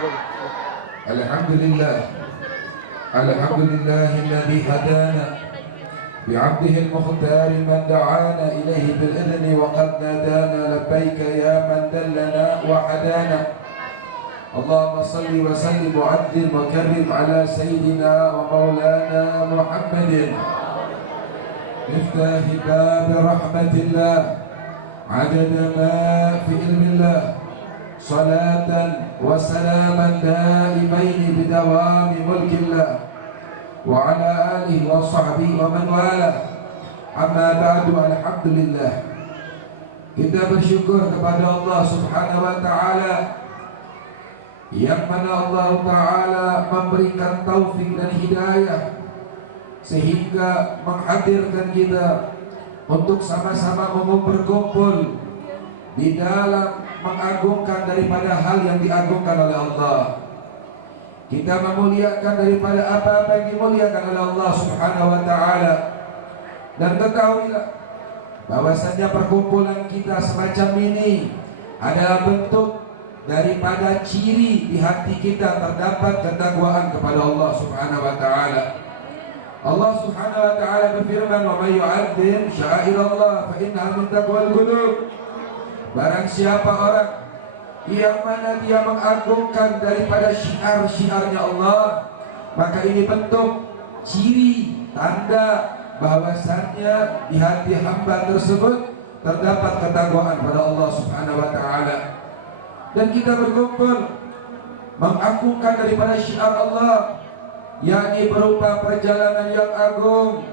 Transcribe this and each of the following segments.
Alhamdulillah. Alhamdulillah alladhi hadana بعبده المختار من دعانا إليه بالإذن وقد نادانا لبيك يا من دلنا وحدانا اللهم صل وسلم وعدل وكرم على سيدنا ومولانا محمد مفتاح باب رحمة الله عدد ما في علم الله صلاة وسلاما دائمين بدوام ملك الله وعلى آله وصحبه ومن والاه. Amma ba'du, alhamdulillah. Kita bersyukur kepada Allah Subhanahu wa taala yang mana Allah taala memberikan taufik dan hidayah sehingga menghadirkan kita untuk sama-sama berkumpul di dalam mengagungkan daripada hal yang diagungkan oleh Allah. Kita memuliakan daripada apa-apa yang dimuliakan oleh Allah Subhanahu wa taala. Dan ketahuilah bahwasanya perkumpulan kita semacam ini adalah bentuk daripada ciri di hati kita terdapat ketakwaan kepada Allah Subhanahu wa taala. Allah Subhanahu wa taala berfirman, "Wa may yu'azzim sya'airallah fa innaha min taqwal qulub." Barang siapa orang yang mana dia mengagungkan daripada syiar-syiarnya Allah, maka ini bentuk ciri tanda bahwasannya di hati hamba tersebut terdapat ketakwaan pada Allah Subhanahu wa taala. Dan kita berkumpul mengagungkan daripada syiar Allah, yakni berupa perjalanan yang agung,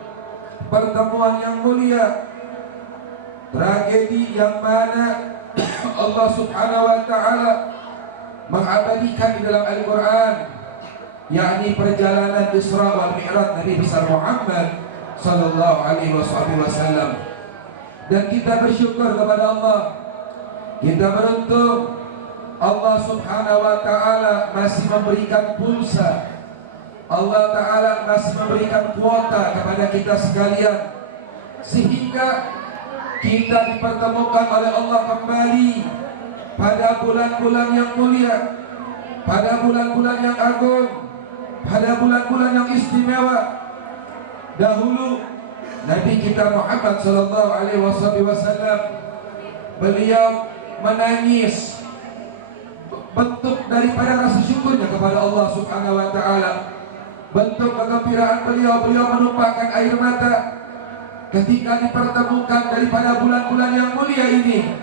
pertemuan yang mulia, tragedi yang mana Allah Subhanahu wa taala mengabadikan di dalam Al-Qur'an, yakni perjalanan Isra wal Mi'raj Nabi besar Muhammad sallallahu alaihi wasallam. Dan kita bersyukur kepada Allah. Kita beruntung Allah Subhanahu wa taala masih memberikan pulsa. Allah taala masih memberikan kuota kepada kita sekalian sehingga kita dipertemukan oleh Allah kembali pada bulan-bulan yang mulia, pada bulan-bulan yang agung, pada bulan-bulan yang istimewa. Dahulu Nabi kita Muhammad sallallahu alaihi wasallam beliau menangis bentuk daripada rasa syukurnya kepada Allah Subhanahu wa taala. Bentuk kegembiraan beliau menumpahkan air mata ketika dipertemukan daripada bulan-bulan yang mulia ini.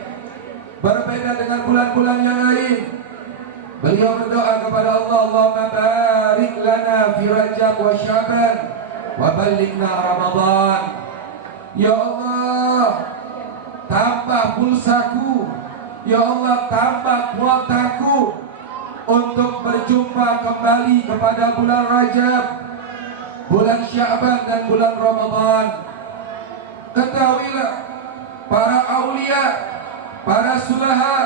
Berbeda dengan bulan-bulan yang lain, beliau berdoa kepada Allah, Allahumma barik lana fi Rajab wa Sya'ban wa ballighna Ramadan. Ya Allah, tambah pulsaku, ya Allah tambah kuotaku untuk berjumpa kembali kepada bulan Rajab, bulan Sya'ban dan bulan Ramadan. Ketahuilah para aulia, para sulaha,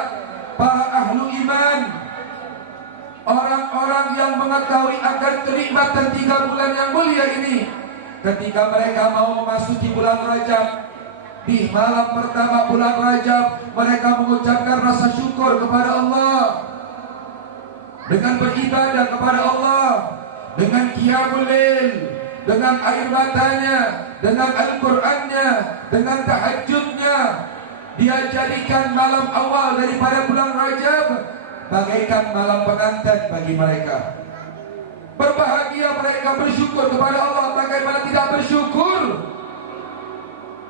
para ahlu iman, orang-orang yang mengetahui akan kenikmatan 3 bulan yang mulia ini, ketika mereka mau memasuki bulan Rajab, di malam pertama bulan Rajab mereka mengucapkan rasa syukur kepada Allah dengan beribadah kepada Allah, dengan qiyamul lail, dengan air matanya, dengan Al-Qur'annya, dengan tahajudnya. Dia jadikan malam awal daripada bulan Rajab bagaikan malam pengantin bagi mereka. Berbahagia mereka, bersyukur kepada Allah. Bagaimana tidak bersyukur?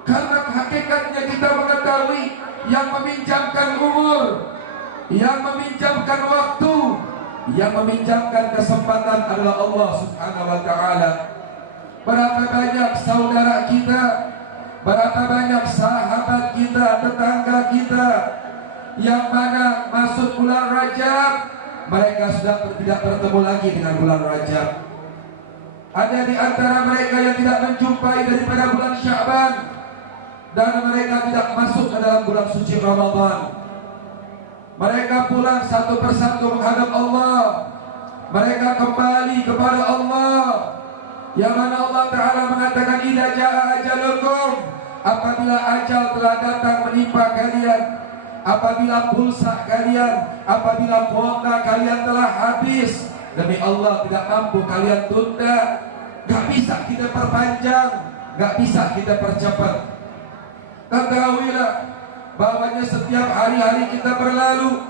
Karena hakikatnya kita mengetahui yang meminjamkan umur, yang meminjamkan waktu, yang meminjamkan kesempatan adalah Allah Subhanahu wa taala. Berapa banyak saudara kita, berapa banyak sahabat kita, tetangga kita yang mana masuk bulan Rajab mereka sudah tidak bertemu lagi dengan bulan Rajab. Ada di antara mereka yang tidak menjumpai daripada bulan Sya'ban, dan mereka tidak masuk ke dalam bulan suci Ramadan. Mereka pulang satu persatu menghadap Allah. Mereka kembali kepada Allah, yang mana Allah Ta'ala mengatakan, idza jaa ajalukum, apabila ajal telah datang menimpa kalian, Apabila pulsa kalian, apabila kuota kalian telah habis, demi Allah tidak mampu kalian tunda. Gak bisa kita perpanjang, gak bisa kita percepat. Ketahuilah bahwanya setiap hari-hari kita berlalu,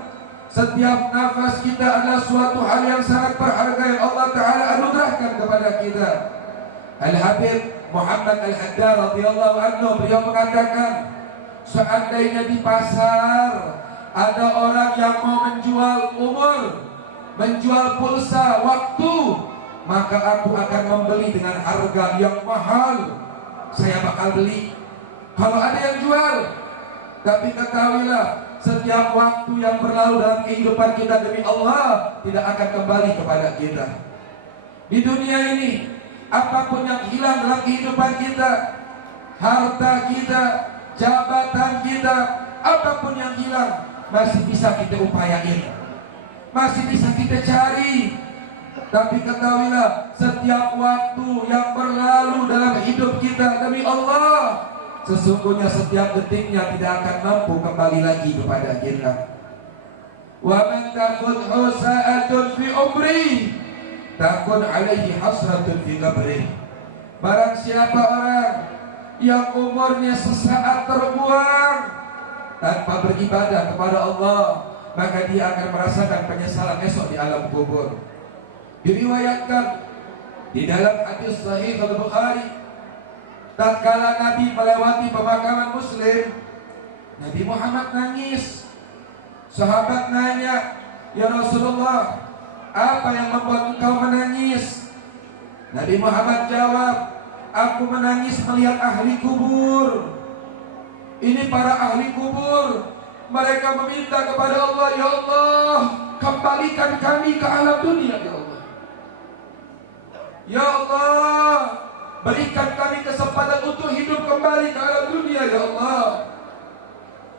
setiap nafas kita adalah suatu hal yang sangat berharga yang Allah Ta'ala anugerahkan kepada kita. Al-Habib Muhammad Al-Haddad radhiyallahu anhu, beliau mengatakan, seandainya di pasar ada orang yang mau menjual umur, menjual pulsa waktu, maka aku akan membeli dengan harga yang mahal. Saya bakal beli kalau ada yang jual. Tapi ketahuilah, setiap waktu yang berlalu dalam kehidupan kita demi Allah tidak akan kembali kepada kita. Di dunia ini, apapun yang hilang dalam kehidupan kita, harta kita, jabatan kita, apapun yang hilang masih bisa kita upayain, masih bisa kita cari. Tapi ketahuilah, setiap waktu yang berlalu dalam hidup kita demi Allah, sesungguhnya setiap detiknya tidak akan mampu kembali lagi kepada kita. Wa man takudhu sa'atun fi umri takun alaihi hasratun fi qabri. Barang siapa orang yang umurnya sesaat terbuang tanpa beribadah kepada Allah, maka dia akan merasakan penyesalan esok di alam kubur. Diriwayatkan di dalam hadis sahih Al-Bukhari, tatkala Nabi melewati pemakaman Muslim, Nabi Muhammad nangis. Sahabat nanya, "Ya Rasulullah, apa yang membuat engkau menangis?" Nabi Muhammad jawab, "Aku menangis melihat ahli kubur. Ini para ahli kubur, mereka meminta kepada Allah, ya Allah, kembalikan kami ke alam dunia, ya Allah. Ya Allah, berikan kami kesempatan untuk hidup kembali ke alam dunia, ya Allah."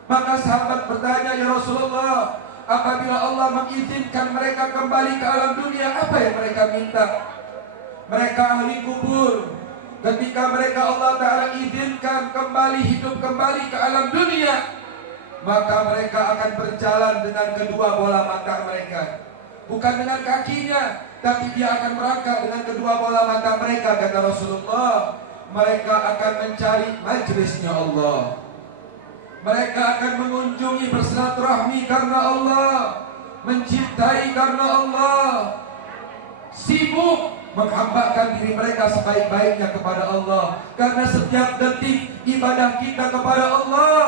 Maka sahabat bertanya, "Ya Rasulullah, apabila Allah mengizinkan mereka kembali ke alam dunia, apa yang mereka minta?" Mereka ahli kubur, ketika mereka Allah Ta'ala izinkan kembali hidup kembali ke alam dunia, maka mereka akan berjalan dengan kedua bola mata mereka, bukan dengan kakinya, tapi dia akan merangkak dengan kedua bola mata mereka. Kata Rasulullah, mereka akan mencari majlisnya Allah, mereka akan mengunjungi bersilaturahmi karena Allah, mencintai karena Allah, sibuk menghambakan diri mereka sebaik-baiknya kepada Allah. Karena setiap detik ibadah kita kepada Allah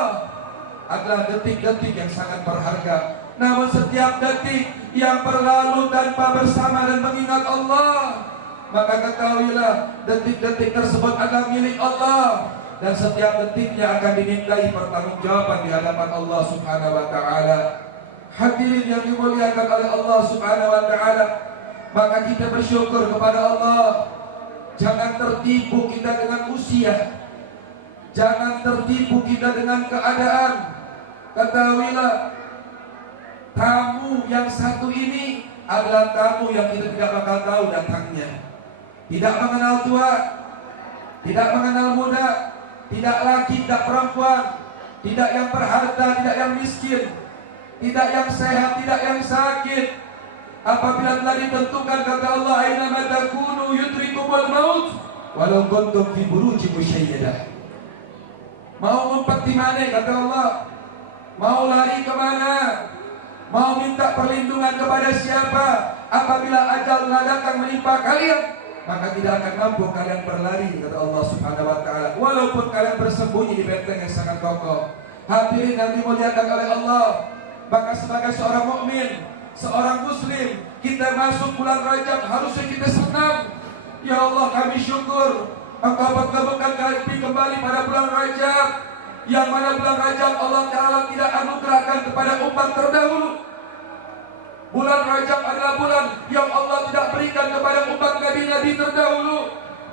adalah detik-detik yang sangat berharga. Namun setiap detik yang berlalu tanpa bersama dan mengingat Allah, maka ketahuilah detik-detik tersebut adalah milik Allah, dan setiap detiknya akan dimintai pertanggungjawaban di hadapan Allah Subhanahu wa Ta'ala. Hadirin yang dimuliakan oleh Allah Subhanahu wa Ta'ala, maka kita bersyukur kepada Allah. Jangan tertipu kita dengan usia, jangan tertipu kita dengan keadaan. Ketahuilah, tamu yang satu ini adalah tamu yang kita tidak bakal tahu datangnya. Tidak mengenal tua, tidak mengenal muda, tidak laki, tidak perempuan, tidak yang berharta, tidak yang miskin, tidak yang sehat, tidak yang sakit. Apabila telah ditentukan, kata Allah, "Ainama takunu yudrikumul maut walau kuntum fi burujin musyayyadah." Mau ngumpet di mana, kata Allah? Mau lari kemana? Mau minta perlindungan kepada siapa? Apabila ajal telah datang menimpa kalian, maka tidak akan mampu kalian berlari, kata Allah Subhanahu wa Ta'ala, walaupun kalian bersembunyi di benteng yang sangat kokoh. Hadirin yang dimuliakan oleh Allah, maka sebagai seorang mukmin, seorang muslim, kita masuk bulan Rajab harusnya kita senang. Ya Allah, kami syukur Engkau pertemukan kami kembali pada bulan Rajab, yang mana bulan Rajab Allah Ta'ala tidak anugerahkan kepada umat terdahulu. Bulan Rajab adalah bulan yang Allah tidak berikan kepada umat nabi-nabi terdahulu.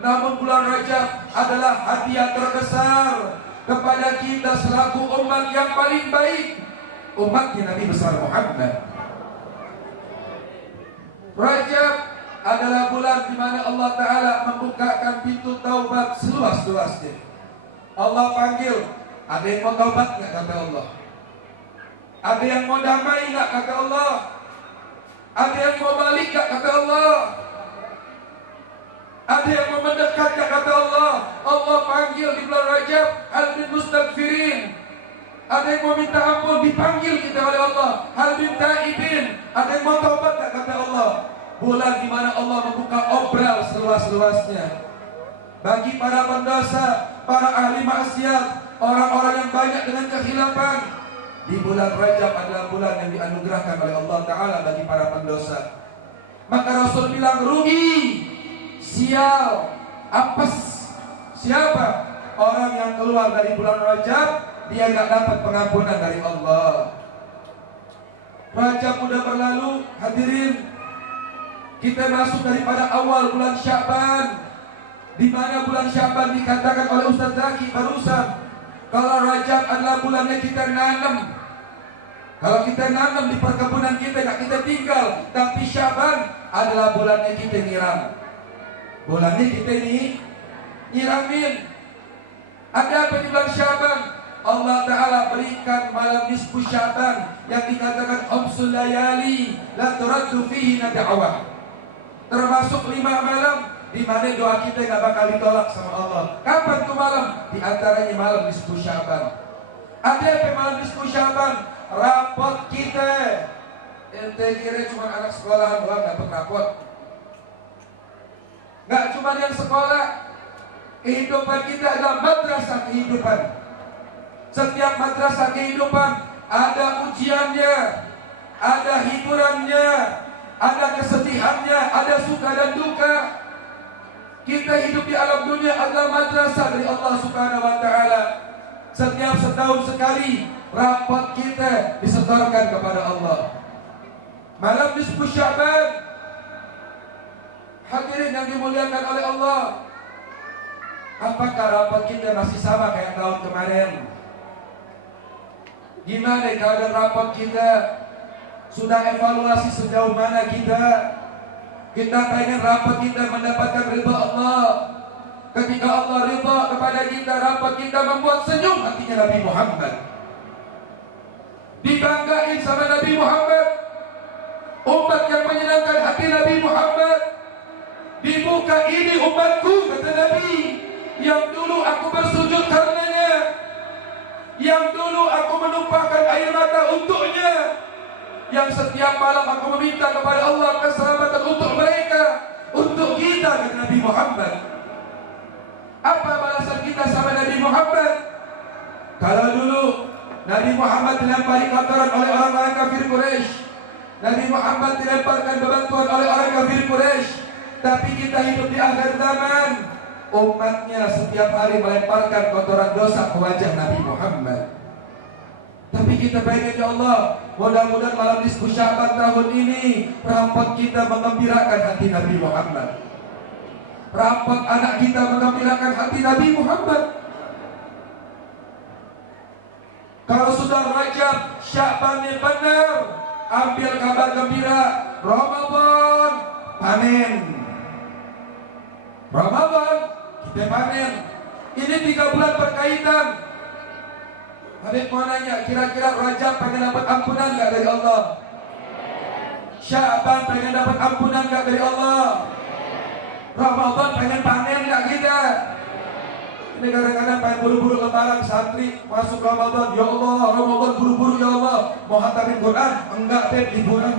Namun bulan Rajab adalah hadiah terbesar kepada kita selaku umat yang paling baik, umatnya Nabi besar Muhammad. Rajab adalah bulan di mana Allah Ta'ala membukakan pintu taubat seluas-luasnya. Allah panggil, ada yang mau taubat nggak, kata Allah. Ada yang mau damai nggak kata Allah? Ada yang mau balik nggak kata Allah? Ada yang mau mendekat nggak kata Allah? Allah panggil di bulan Rajab, hal min mustaghfirin. Ada yang mau minta ampun, dipanggil kita oleh Allah. Hal min taibin. Ada yang mau taubat nggak kata Allah? Bulan di mana Allah membuka obral seluas-luasnya bagi para pendosa, para ahli maksiat, orang-orang yang banyak dengan kehilapan. Di bulan Rajab adalah bulan yang dianugerahkan oleh Allah Ta'ala bagi para pendosa. Maka Rasul bilang rugi, sial, apes. Siapa? Orang yang keluar dari bulan Rajab, dia gak dapat pengampunan dari Allah. Rajab udah berlalu, hadirin. Kita masuk daripada awal bulan Sya'ban, di mana bulan Sya'ban dikatakan oleh Ustaz Zaki barusan, kalau Rajab adalah bulannya kita nanam. Kalau kita nanam di perkebunan kita, gak kita tinggal. Tapi Sya'ban adalah bulannya kita nyiram. Bulannya kita nyiramin. Ada apa di bulan Sya'ban? Allah Ta'ala berikan malam nisfu Sya'ban yang dikatakan khamsul layali la turaddu fihi da'wah. Termasuk 5 malam di mana doa kita gak bakal ditolak sama Allah. Kapan tuh malam? Di antaranya malam nisfu Sya'ban. Ada apa malam nisfu Sya'ban? Rapot kita. Ente kira cuma anak sekolahan doang dapat rapot? Gak cuma yang sekolah. Kehidupan kita adalah madrasah kehidupan. Setiap madrasah kehidupan ada ujiannya, ada hiburannya, ada kesedihannya, ada suka dan duka. Kita hidup di alam dunia adalah madrasah dari Allah Subhanahu wa Ta'ala. Setiap setahun sekali rapot kita disetorkan kepada Allah. Malam nisfu Sya'ban, hadirin yang dimuliakan oleh Allah. Apakah rapot kita masih sama kayak tahun kemarin? Gimana keadaan rapot kita? Sudah evaluasi sejauh mana kita? Kita pengen rapot kita mendapatkan ridha Allah. Ketika Allah ridha kepada kita, rapot kita membuat senyum hatinya Nabi Muhammad. Dibanggain sama Nabi Muhammad, umat yang menyenangkan hati Nabi Muhammad. Di muka ini umatku, kata Nabi, yang dulu aku bersujud karenanya, yang dulu aku menumpahkan air mata untuknya, yang setiap malam aku meminta kepada Allah keselamatan untuk mereka, untuk kita, kata Nabi Muhammad. Apa balasan kita sama Nabi Muhammad? Kalau dulu Nabi Muhammad dilempari kotoran oleh orang-orang kafir Quraisy, Nabi Muhammad dilemparkan bebatuan oleh orang kafir Quraisy, tapi kita hidup di akhir zaman, umatnya setiap hari melemparkan kotoran dosa ke wajah Nabi Muhammad. Tapi kita pengen, ya Allah, mudah-mudahan malam nisfu Sya'ban tahun ini rapot kita mengembirakan hati Nabi Muhammad. Rapot anak kita mengembirakan hati Nabi Muhammad. Kalau sudah Rajab, Sya'ban yang benar, ambil kabar gembira, Ramadan panen. Ramadan kita panen. Ini 3 bulan berkaitan. Habib mau nanya, kira-kira Rajab pengen dapat ampunan gak dari Allah? Sya'ban pengen dapat ampunan gak dari Allah? Ramadan pengen panen gak kita? Ini kadang-kadang pengen buru-buru lebaran, santri masuk Ramadan, ya Allah, Ramadan buru-buru ya Allah. Mau hatamin Quran? Enggak, Beb, liburan.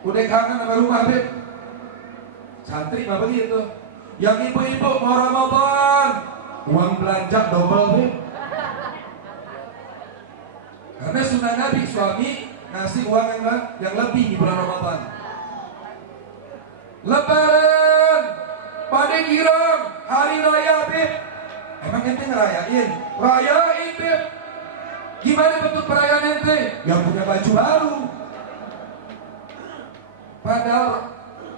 Udah kangen sama rumah, Beb. Santri mah begitu. Yang ibu-ibu mau Ramadan, uang belanja double, Beb. Karena sunnah Nabi, suami ngasih uang yang lebih di bulan Ramadan. Lebaran, pada girang, hari raya, Beb. Emang ente ngerayain? Rayain, Beb. Gimana bentuk perayaan ente? Yang punya baju baru. Padahal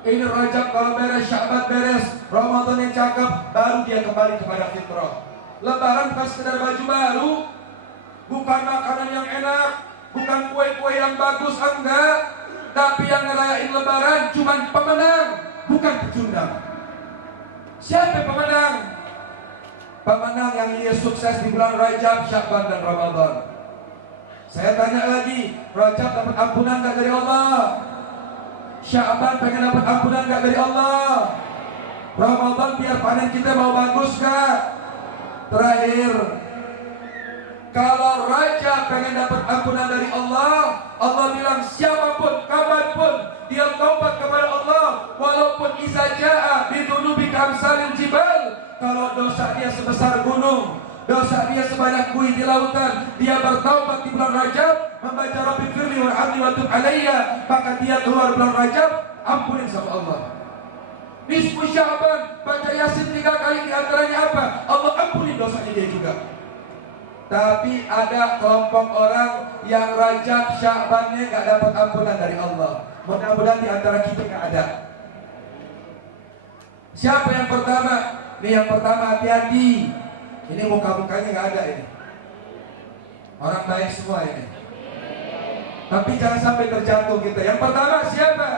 ini Rajab kalau beres, Sya'ban beres, Ramadan yang cakep, baru dia kembali kepada fitrah. Lebaran bukan sekedar baju baru, bukan makanan yang enak, bukan kue-kue yang bagus, enggak. Tapi yang ngerayain Lebaran cuman pemenang, bukan pecundang. Siapa pemenang? Pemenang yang dia sukses di bulan Rajab, Sya'ban dan Ramadan. Saya tanya lagi, Rajab dapat ampunan gak dari Allah? Sya'ban pengen dapat ampunan gak dari Allah? Ramadan biar panen kita mau bagus gak? Terakhir, kalau Raja pengen dapat ampunan dari Allah, Allah bilang siapapun, kapanpun dia taubat kepada Allah, walaupun iza ja'a bidunubi kamsalil jibal, kalau dosa dia sebesar gunung, dosa dia sebanyak buih di lautan, dia bertaubat di bulan Rajab, membaca Rabbi firli warhamni wa tub alayya, maka dia keluar bulan Rajab, ampunin sama Allah. Nisfu Sya'ban, baca Yasin 3 kali, di antaranya apa? Allah ampuni dosanya dia juga. Tapi ada kelompok orang yang Rajab Sya'bannya gak dapat ampunan dari Allah. Mudah-mudahan di antara kita gak ada. Siapa yang pertama? Ini yang pertama, hati-hati. Ini muka-mukanya gak ada ini. Orang baik semua ini. Tapi jangan sampai terjatuh kita. Yang pertama siapa?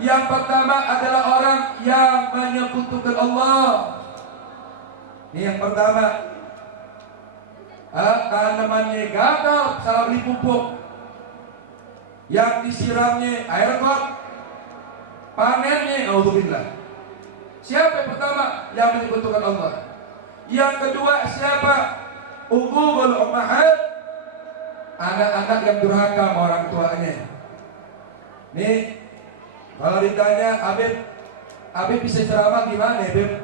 Yang pertama adalah orang yang menyekutukan Allah. Ini yang pertama. Tanamannya gagal, salah beli pupuk, yang disiramnya air got, panennya naudzubillah. Siapa yang pertama? Yang menyekutukan Allah. Yang kedua siapa? Uququl ummahat, anak-anak yang durhaka sama orang tuanya. Nih, kalau ditanya Habib bisa ceramah gimana, Habib?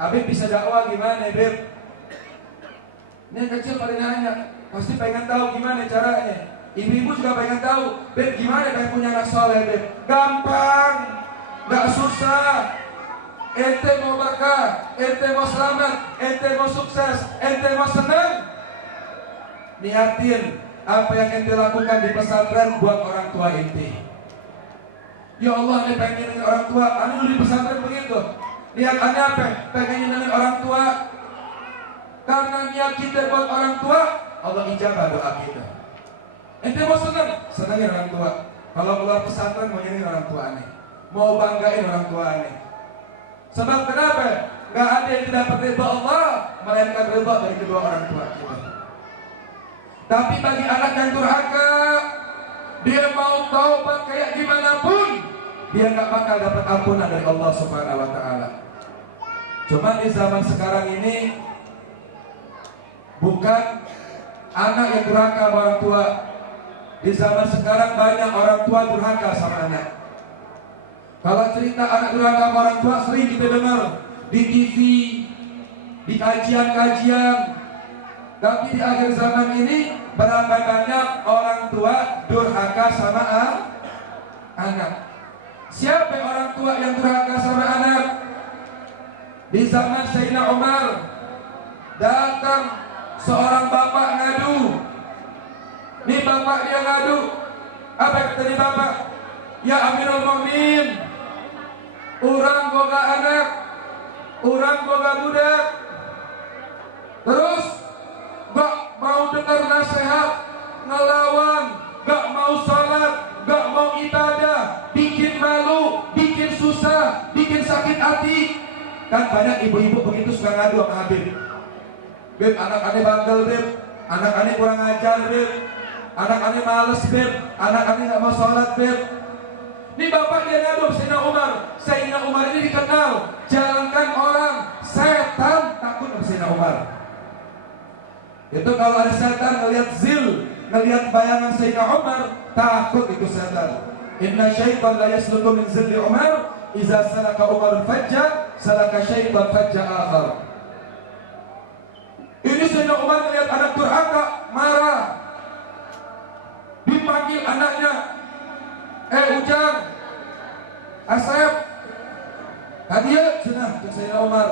Habib bisa dakwah gimana, Habib? Ini yang kecil pada nanya, pasti pengen tahu gimana caranya. Ibu-ibu juga pengen tahu, Beb gimana pengen punya anak soleh, Beb? Gampang, gak susah. Ente mau berkah, ente mau selamat, ente mau sukses, ente mau senang, niatin apa yang ente lakukan di pesantren buat orang tua ente. Ya Allah, ini pengen nyenengin orang tua. Ane dulu di pesantren begitu. Niat ane apa? Pengen nyenengin orang tua. Karena niat kita buat orang tua, Allah ijabah doa kita. Ente mau senang, senangin orang tua. Kalau keluar pesantren mau nyenengin orang tua aneh, mau banggain orang tua aneh. Sebab kenapa? Gak ada yang dapat ridha Allah melainkan ridha dari kedua orang tua kita. Tapi bagi anak yang durhaka, dia mau taubat kayak gimana pun, dia gak bakal dapat ampunan dari Allah Subhanahu wa Ta'ala. Cuma di zaman sekarang ini, bukan anak yang durhaka sama orang tua. Di zaman sekarang banyak orang tua durhaka sama anak. Kalau cerita anak durhaka sama orang tua sering kita dengar di TV, di kajian-kajian. Tapi di akhir zaman ini berapa banyak orang tua durhaka sama anak. Siapa orang tua yang durhaka sama anak? Di zaman Sayyidina Umar datang seorang bapak ngadu. Nih bapak dia ngadu. Apa kata nih bapak? Ya Amirul Mukminin, urang boga anak, urang boga budak, terus gak mau dengar nasihat, ngelawan, gak mau salat, gak mau ibadah, bikin malu, bikin susah, bikin sakit hati. Kan banyak ibu-ibu begitu suka ngadu sama Habib. Beb, anak aneh bandel, Beb. Anak aneh kurang ajar, Beb. Anak aneh males, Beb. Anak aneh gak mau sholat, Beb. Ini bapak dia ngadu Sayyidina Umar. Sayyidina Umar ini dikenal jalankan orang, setan takut sama Sayyidina Umar. Itu kalau ada setan ngelihat zil, ngelihat bayangan Sayyidina Umar, takut itu setan. Inna syaitan la yasluku min zilli Umar, iza salaka Umarul fajja, salaka syaitan fajja akhar. Ini Sayyidina Umar melihat anak durhaka, marah. Dipanggil anaknya, Ujang, Asep, hadiah, senang ke Sayyidina Umar.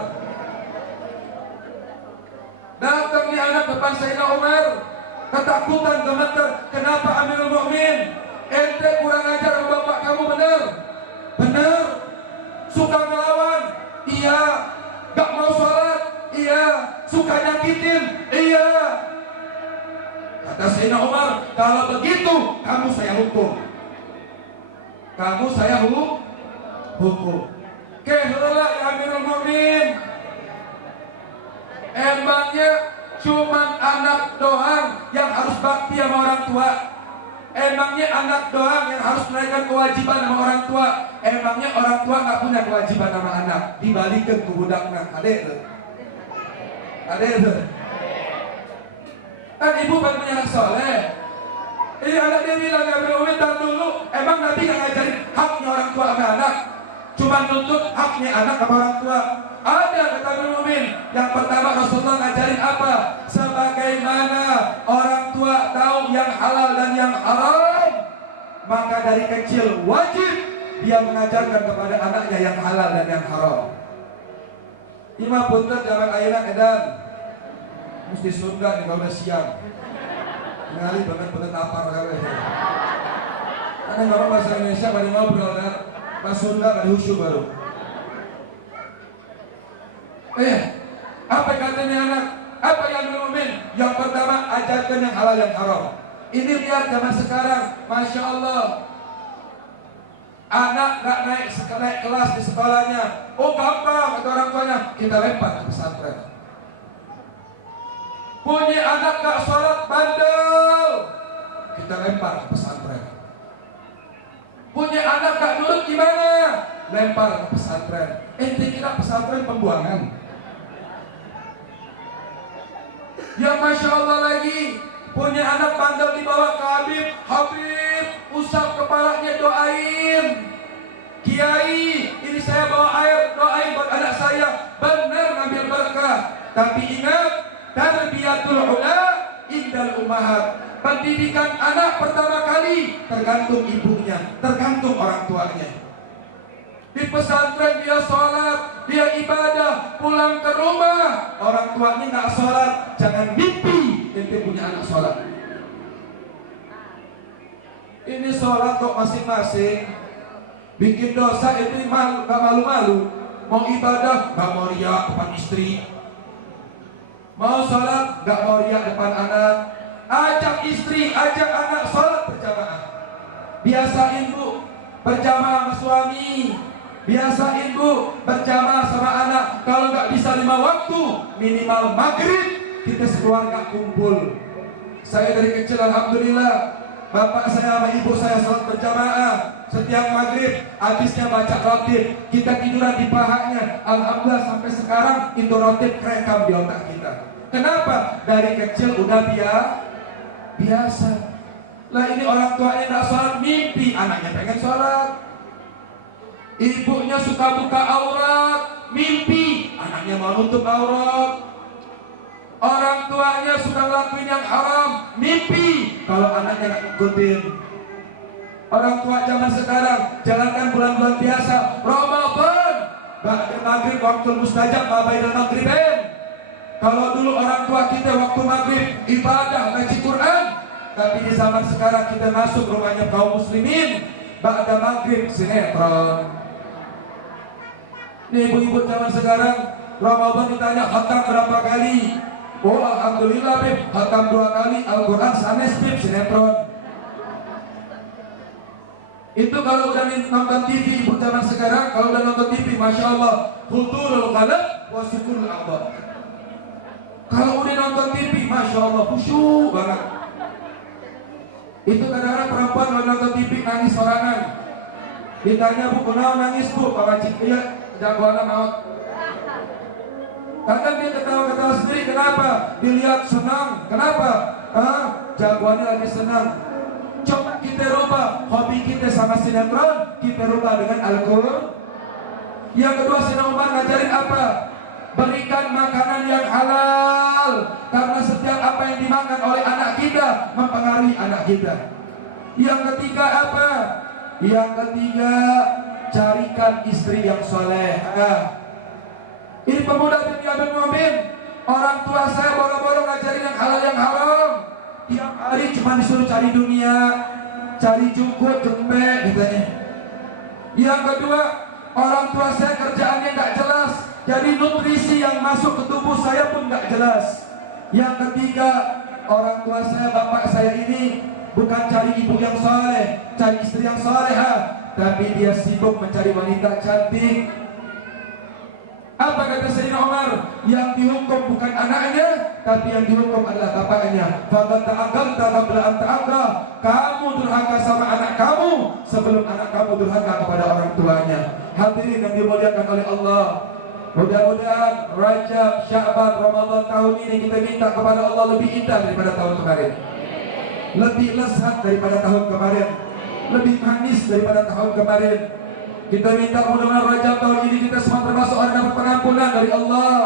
Datang di anak depan Sayyidina Umar, ketakutan, gemeter. Kenapa Amirul Mukminin? Ente kurang ajar sama bapak kamu, benar? Benar. Suka ngelawan? Iya. Gak mau sholat? Iya. Suka nyakitin? Iya. Kata Sayyidina Umar, kalau begitu kamu saya hukum. Kamu saya hukum. Kehela ya Amirul Mukminin. Emangnya Cuman anak doang yang harus bakti sama orang tua. Emangnya anak doang yang harus menunaikan kewajiban sama orang tua. Emangnya orang tua nggak punya kewajiban sama anak. Dibalikin ke budaknya. Adek itu. Kan ibu kan punya anak soleh. Ini anak dia bilang ya tar dulu. Emang Nabi nggak ngajarin haknya orang tua sama anak. Cuma nuntut haknya anak sama orang tua. Ada kata Mu'min. Yang pertama Rasulullah ngajarin apa? Sebagaimana orang tua tahu yang halal dan yang haram, maka dari kecil wajib dia mengajarkan kepada anaknya yang halal dan yang haram. Ima punten zaman ayeuna edan. Mesti Sunda nih kalau udah siang. Ngali banget lapar kabeh. Karena ngomong bahasa Indonesia pada ngobrol dan bahasa Sunda pada khusyuk baru. Apa katanya anak? Apa yang Mu'min? Yang pertama ajarkan yang halal yang haram. Ini lihat zaman sekarang, Masya Allah. Anak gak naik kelas di sekolahnya. Oh gampang kata orang tuanya. Kita lempar ke pesantren. Punya anak gak sholat bandel. Kita lempar ke pesantren. Punya anak gak nurut gimana? Lempar ke pesantren. Kira pesantren pembuangan. Ya Masya Allah lagi. Punya anak bandel dibawa ke Habib, usap kepalanya, doain. Kiai, ini saya bawa air, doain buat anak saya. Benar ngambil berkah. Tapi ingat, tarbiyatul ula indal ummahat. Pendidikan anak pertama kali tergantung ibunya, tergantung orang tuanya. Di pesantren dia sholat, dia ibadah, pulang ke rumah orang tuanya nggak sholat, jangan mimpi ente punya anak sholat. Ini sholat kok masing-masing, bikin dosa itu nggak malu-malu. Mau ibadah nggak mau riak depan istri, mau sholat nggak mau riak depan anak. Ajak istri, ajak anak sholat berjamaah. Biasain bu berjamaah sama suami. Biasain bu berjamaah sama anak. Kalau nggak bisa 5 waktu, minimal maghrib kita sekeluarga kumpul. Saya dari kecil alhamdulillah, bapak saya sama ibu saya sholat berjamaah. Setiap maghrib habisnya baca rotib, kita tiduran di pahanya. Alhamdulillah sampai sekarang itu rotib kerekam di otak kita. Kenapa? Dari kecil udah biasa. Lah ini orang tuanya nggak sholat, mimpi anaknya pengen sholat. Ibunya suka buka aurat, mimpi anaknya mau nutup aurat. Orang tuanya suka ngelakuin yang haram, mimpi kalau anaknya nggak ngikutin. Orang tua zaman sekarang jalankan bulan-bulan biasa, Ramadan, ba'da maghrib waktu mustajab, babaidal maghribain. Kalau dulu orang tua kita waktu maghrib ibadah ngaji Quran, tapi di zaman sekarang kita masuk rumahnya kaum muslimin, ba'da maghrib sinetron. Nih ibu-ibu zaman sekarang, Ramadan ditanya khatam berapa kali? Oh alhamdulillah beb, khatam 2 kali, Al-Quran sanes beb, sinetron. Itu kalau udah nonton TV ibu zaman sekarang, kalau udah nonton TV, Masya Allah, hudurul qalb wa sukunul a'dha. Kalau udah nonton TV, Masya Allah, khusyuk banget. Itu kadang-kadang perempuan kalau nonton TV nangis sorangan. Ditanya bu, kenapa nangis bu? Pak Wajib, iya, jagoannya maut. Kadang dia ketawa-ketawa sendiri, kenapa? Dilihat senang, kenapa? Jagoannya lagi senang. Coba kita rubah hobi kita sama sinetron, kita rubah dengan Al-Quran. Yang kedua, Sayyidina Umar ngajarin apa? Berikan makanan yang halal, karena setiap apa yang dimakan oleh anak kita mempengaruhi anak kita. Yang ketiga apa? Yang ketiga, carikan istri yang soleh. Ini pemuda bin Abdul Mu'min, orang tua saya boro-boro ngajarin yang halal yang haram. Tiap hari cuma disuruh cari dunia, cari jungkut, jembek katanya. Yang kedua, orang tua saya kerjaannya nggak jelas, jadi nutrisi yang masuk ke tubuh saya pun nggak jelas. Yang ketiga, orang tua saya, bapak saya ini bukan cari ibu yang soleh, cari istri yang soleha, tapi dia sibuk mencari wanita cantik. Apa kata Sayyidina Umar? Yang dihukum bukan anaknya, tapi yang dihukum adalah bapaknya. Faqad ta'aqqamta qabla an ta'aqqa. Kamu durhaka sama anak kamu sebelum anak kamu durhaka kepada orang tuanya. Hadirin yang dimuliakan oleh Allah, mudah-mudahan Rajab, Sya'ban, Ramadan tahun ini kita minta kepada Allah lebih indah daripada tahun kemarin, lebih lezat daripada tahun kemarin, lebih manis daripada tahun kemarin. Kita minta mudah-mudahan Rajab tahun ini kita semua termasuk orang dapat pengampunan dari Allah.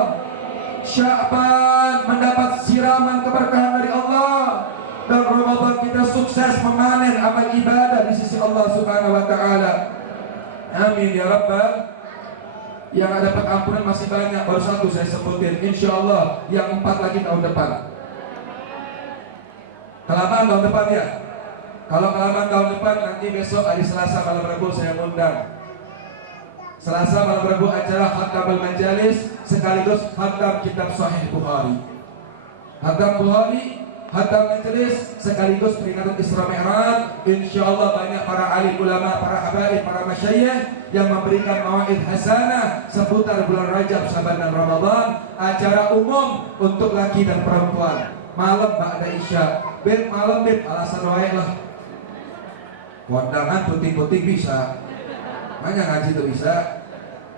Sya'ban mendapat siraman keberkahan dari Allah. Dan Ramadan kita sukses memanen amal ibadah di sisi Allah Subhanahu wa taala. Amin ya rabbal. Yang ada pengampunan masih banyak, baru satu saya sebutin. Insyaallah yang 4 lagi tahun depan. Kelamaan tahun depan ya. Kalau kelamaan tahun depan nanti besok hari Selasa malam Rabu saya undang. Selasa malam Rabu acara khatam majalis sekaligus khatam kitab Sahih Bukhari. Khatam Bukhari, khatam majalis sekaligus peringatan Isra Mi'raj. Insyaallah banyak para alim ulama, para habaib, para masyayikh yang memberikan mawaid hasanah seputar bulan Rajab, Sya'ban dan Ramadan. Acara umum untuk laki dan perempuan. Malam ba'da Isya. Malam alasan wae lah. Kondangan puting-puting bisa. Hanya ngaji itu bisa.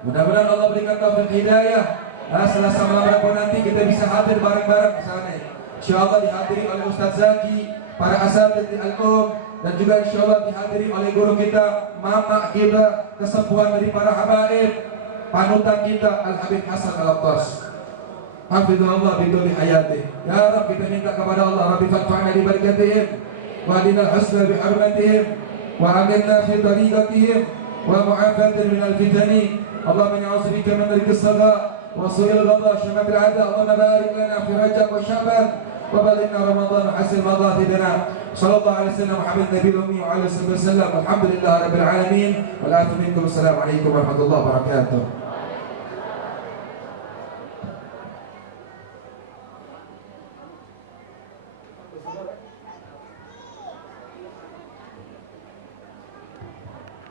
Mudah-mudahan Allah berikan taufik hidayah. Selasa malam Rabu nanti kita bisa hadir bareng-bareng ke sana. Insyaallah dihadiri oleh Ustaz Zaki, para asatidz al-um, dan juga insyaallah dihadiri oleh guru kita, mama kita, kesepuhan dari para habaib, panutan kita Al-Habib Hasan Al-Attas. Hafizahullah biduli hayati. Ya Rabb, kita minta kepada Allah, Rabbi fadfa'na bi barakatihim wa adina al-husna bi hurmatihim wa aminna fi tariqatihim wa mu'afatan min al-fitani. Allahumma na'udzubika min rizqis sadaa wa su'il ghadha syamatil 'ada. Allahumma barik lana fi Rajab wa Sya'ban wa balighna Ramadan hasil madahidana. Sallallahu alaihi wasallam Muhammad Nabi Ummi wa alihi wasallam. Alhamdulillah rabbil alamin. Wa la tuminkum. Assalamualaikum warahmatullahi wabarakatuh.